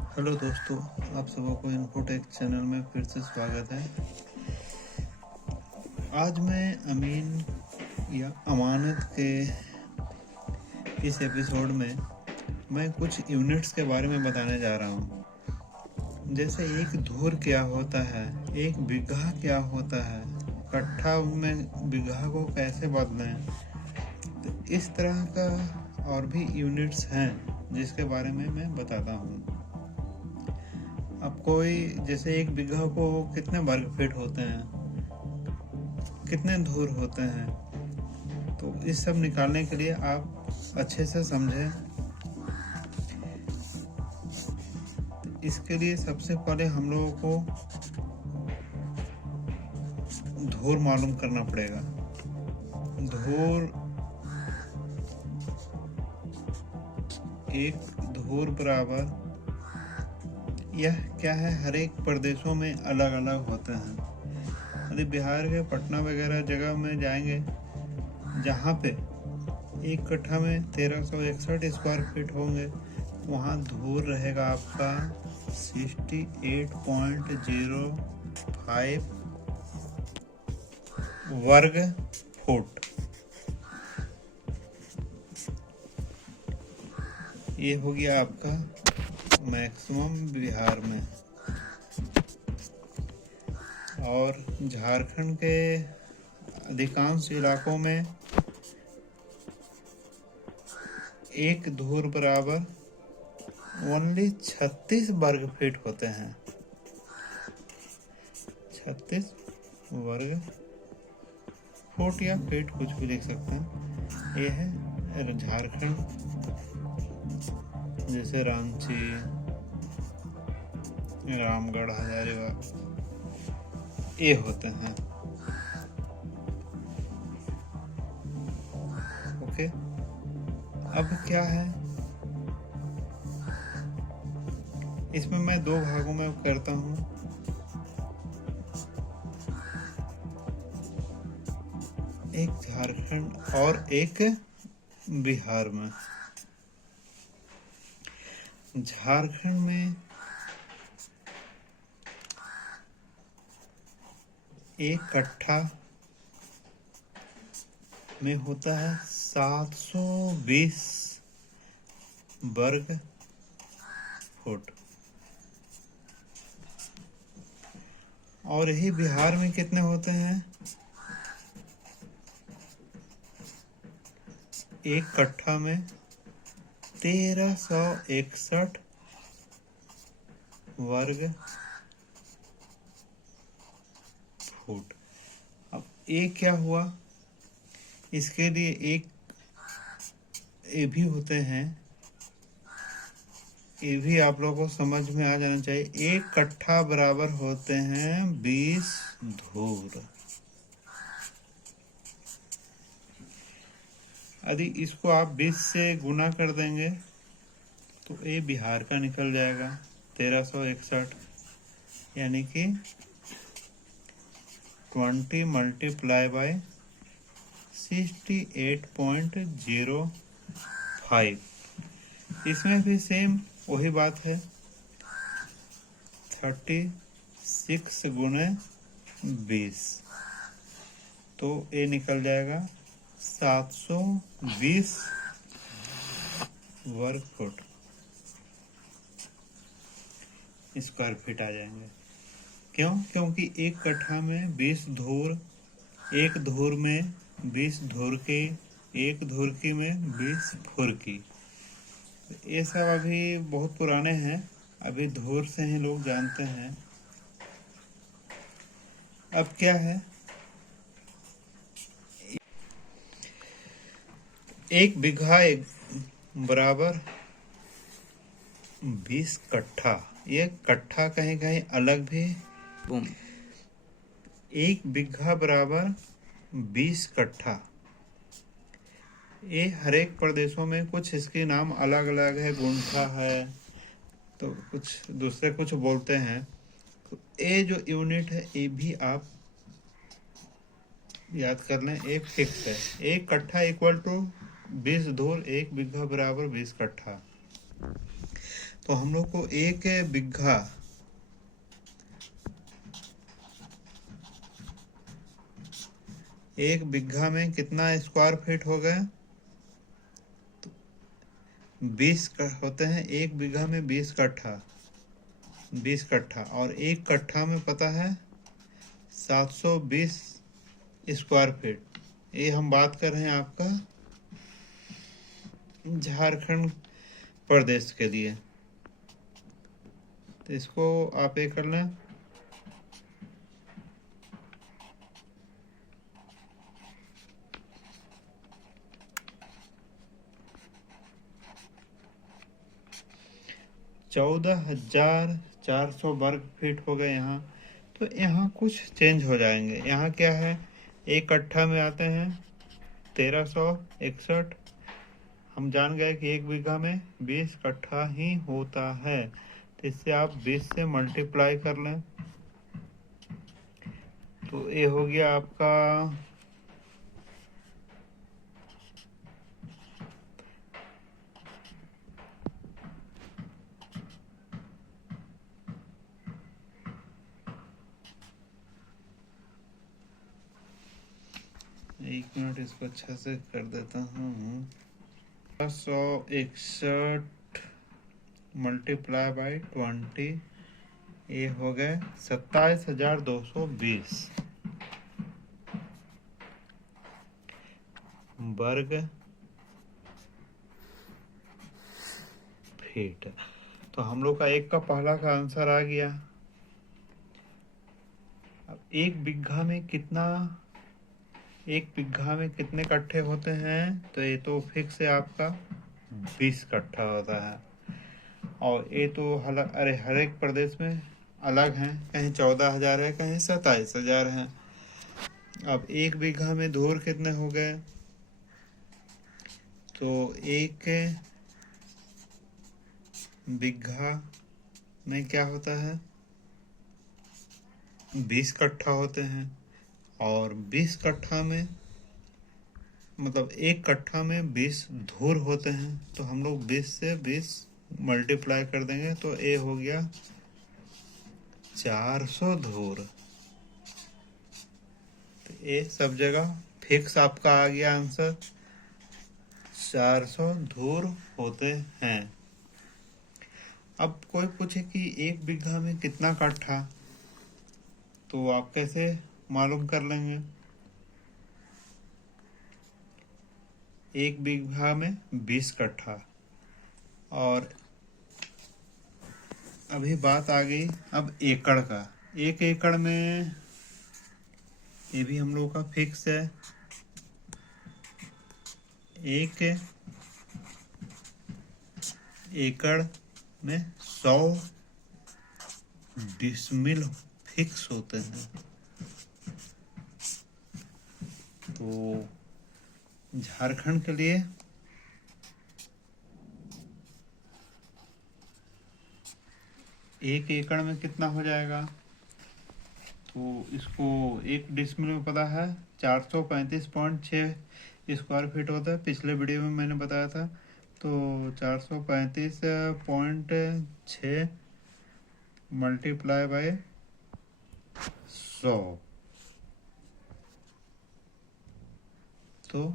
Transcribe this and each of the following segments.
Hello दोस्तों, आप सबको इन्फोटेक चैनल में फिर से स्वागत है। आज मैं अमीन या अमानत के इस एपिसोड में मैं कुछ यूनिट्स के बारे में बताने जा रहा हूँ। जैसे एक धूर क्या होता है, एक बीघा क्या होता है, कट्ठा में बीघा को कैसे बदलें, तो इस तरह का और भी यूनिट्स हैं जिसके बारे में मैं बताता हूँ। अब कोई जैसे एक बीघा को कितने वर्ग फीट होते हैं, कितने धूर होते हैं, तो इस सब निकालने के लिए आप अच्छे से समझें। इसके लिए सबसे पहले हम लोगों को धूर मालूम करना पड़ेगा। धूर एक धूर बराबर यह क्या है, हर एक प्रदेशों में अलग अलग होते हैं। यदि बिहार के पटना वगैरह जगह में जाएंगे जहाँ पे एक कट्ठा में 1361 स्क्वायर फीट होंगे, वहाँ धूर रहेगा आपका 68.05 वर्ग फुट। ये हो गया आपका मैक्सिमम बिहार में। और झारखंड के अधिकांश इलाकों में एक धूर बराबर ओनली 36 वर्ग फीट होते हैं। 36 वर्ग फुट या फीट कुछ भी लिख सकते हैं। ये है झारखंड, जैसे रांची, रामगढ़, हजारीबाग, ये होते हैं। ओके, अब क्या है, इसमें मैं दो भागों में करता हूँ। एक झारखंड और एक बिहार में। झारखंड में एक कट्ठा में होता है 720 वर्ग फुट। और यही बिहार में कितने होते हैं, एक कट्ठा में 1361 वर्ग फुट। अब ये क्या हुआ, इसके लिए एक ये भी होते हैं, ये भी आप लोगों को समझ में आ जाना चाहिए। एक कट्ठा बराबर होते हैं 20 धूर। यदि इसको आप 20 से गुना कर देंगे तो ये बिहार का निकल जाएगा 1361, यानी कि 20 मल्टीप्लाई बाय 68.05। इसमें भी सेम वही बात है, 36 गुने 20, तो ये निकल जाएगा 720 वर्ग फुट, स्क्वायर फीट आ जाएंगे। क्यों? क्योंकि एक कट्ठा में 20 धूर, एक धूर में 20 धूर की, एक धूर की में 20 फुर की। ये सब अभी बहुत पुराने हैं, अभी धूर से ही लोग जानते हैं। अब क्या है, एक बीघा एक बराबर 20 कट्ठा। ये कट्ठा कहीं कहीं अलग भी, एक बीघा बराबर 20 कट्ठा। ये हर एक प्रदेशों में कुछ इसके नाम अलग अलग है, गुंठा है, तो कुछ दूसरे कुछ बोलते हैं। तो ये जो यूनिट है ये भी आप याद कर लें, एक फिक्स है। एक कट्ठा इक्वल टू 20 धूर, एक बीघा बराबर 20 कट्ठा। तो हम लोग को एक बिघा में कितना स्क्वायर फीट हो गए? 20 होते हैं। एक बीघा में 20 कट्ठा और एक कट्ठा में पता है 720 स्क्वायर फीट। ये हम बात कर रहे हैं आपका झारखंड प्रदेश के लिए। तो इसको आप ये कर लें। चौदह 1400 वर्ग फीट हो गए यहाँ। तो यहाँ कुछ चेंज हो जाएंगे। यहाँ क्या है, एक कट्ठा में आते हैं 1361। हम जान गए कि एक बीघा में 20 कट्ठा ही होता है, तो इससे आप 20 से मल्टीप्लाई कर लें। तो ये हो गया आपका 1 मिनट, इसको अच्छा से कर देता हूँ। 161 मल्टीप्लाई बाई 20, ये हो गए 27,220 वर्ग फीट। तो हम लोग का एक का पहला का आंसर आ गया। अब एक बीघा में कितने कट्ठे होते हैं? तो ये तो फिक्स है आपका 20 कट्ठा होता है। और ये तो हर एक प्रदेश में अलग हैं, कहीं 14,000 है, कहीं 27,000 है। अब एक बीघा में धूर कितने हो गए? तो एक बीघा में क्या होता है, 20 कट्ठा होते हैं। और 20 कट्ठा में मतलब एक कट्ठा में 20 धूर होते हैं। तो हम लोग 20 से 20 मल्टीप्लाई कर देंगे, तो ये हो गया 400 धूर। तो ये सब जगह फिक्स आपका आ गया आंसर, 400 धूर होते हैं। अब कोई पूछे कि एक बीघा में कितना कट्ठा, तो आप कैसे मालूम कर लेंगे? एक बीघा में 20 कट्ठा। और अभी बात आ गई अब एकड़ का। एक एकड़ में ये भी हम लोग का फिक्स है। एक एकड़ में 100 डिसमिल फिक्स होते हैं। तो झारखंड के लिए एक एकड़ में कितना हो जाएगा? तो इसको एक डिसमिल में पता है 435.6 स्क्वायर फीट होता है। पिछले वीडियो में मैंने बताया था। तो 435.6 मल्टीप्लाई बाय 100, तो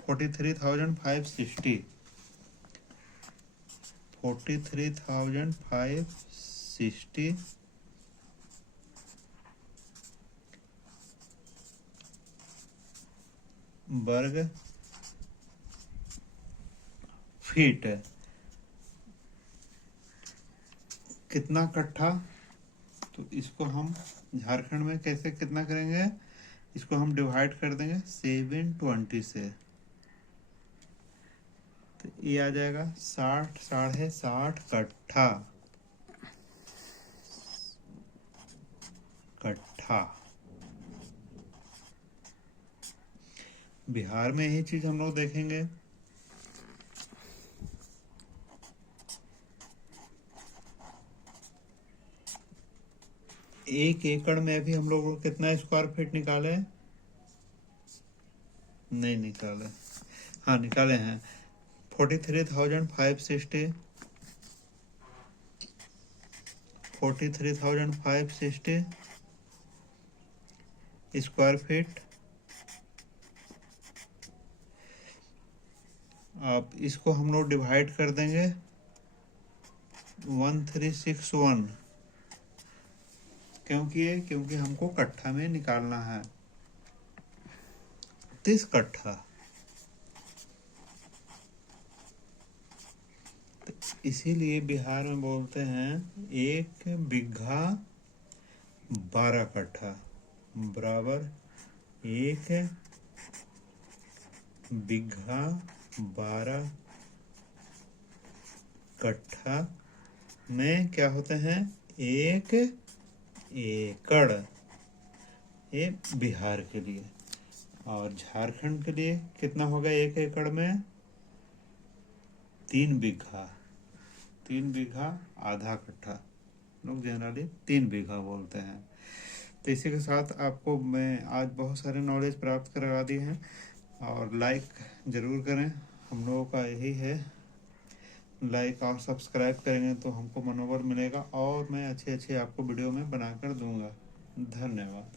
43,560 वर्ग फीट। कितना कट्ठा? तो इसको हम झारखंड में कैसे कितना करेंगे? इसको हम डिवाइड कर देंगे 720 से। तो ये आ जाएगा 60 कट्ठा। बिहार में यही चीज हम लोग देखेंगे। एक एकड़ में भी हम लोग कितना स्क्वायर फीट निकाले? नहीं निकाले, हाँ निकाले हैं। 43,560 43,560 स्क्वायर फीट। अब इसको हम लोग डिवाइड कर देंगे 1361, क्योंकि हमको कट्ठा में निकालना है। 30 कट्ठा, तो इसीलिए बिहार में बोलते हैं 1 बिघा 12 कट्ठा बराबर 1 बिघा 12 कट्ठा में क्या होते हैं 1 एकड़। ये बिहार के लिए। और झारखंड के लिए कितना होगा 1 एकड़ में 3 बिघा। 3 बिघा आधा कट्ठा, लोग जनरली 3 बिघा बोलते हैं। तो इसी के साथ आपको मैं आज बहुत सारे नॉलेज प्राप्त करवा दिए हैं। और लाइक ज़रूर करें, हम लोगों का यही है। लाइक और सब्सक्राइब करेंगे तो हमको मनोबल मिलेगा और मैं अच्छे अच्छे आपको वीडियो में बनाकर दूंगा। धन्यवाद।